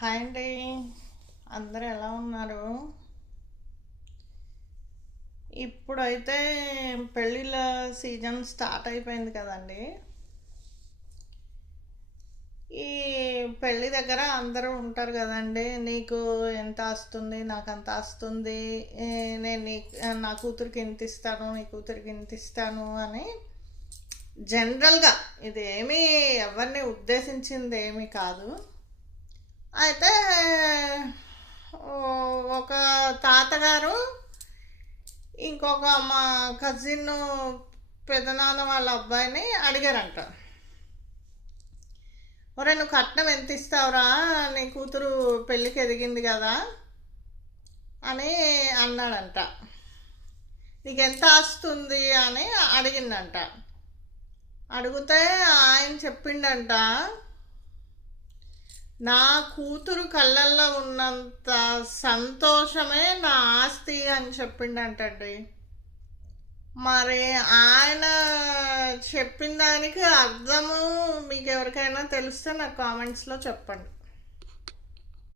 Hi అండి. అందరూ ఎలా ఉన్నారు? ఇప్పుడైతే పెళ్ళిళ్ళ సీజన్ స్టార్ట్ అయిపోయింది కదండి. ఈ పెళ్ళి దగ్గర అందరూ ఉంటారు కదండి. నీకు ఎంత వస్తుంది, నాకు అంత వస్తుంది, నేను నా కూతురికి ఇంత ఇస్తాను, నీ కూతురికి ఇంత ఇస్తాను అని జనరల్గా ఇది ఏమీ ఎవరిని ఉద్దేశించింది ఏమీ కాదు. అయితే ఒక తాతగారు ఇంకొక మా కజిన్ పెదనాన్న వాళ్ళ అబ్బాయిని అడిగారంట. ఒరే, నువ్వు కట్నం ఎంత ఇస్తావురా, నీ కూతురు పెళ్ళికి ఎదిగింది కదా అని అన్నాడంట. నీకు ఎంత వస్తుంది అని అడిగిందంట. అడిగితే ఆయన చెప్పిండంట, నా కూతురు కళ్ళల్లో ఉన్నంత సంతోషమే నా ఆస్తి అని చెప్పిండంటండి. మరి ఆయన చెప్పిన దానికి అర్థము మీకు ఎవరికైనా తెలిస్తే నాకు కామెంట్స్లో చెప్పండి.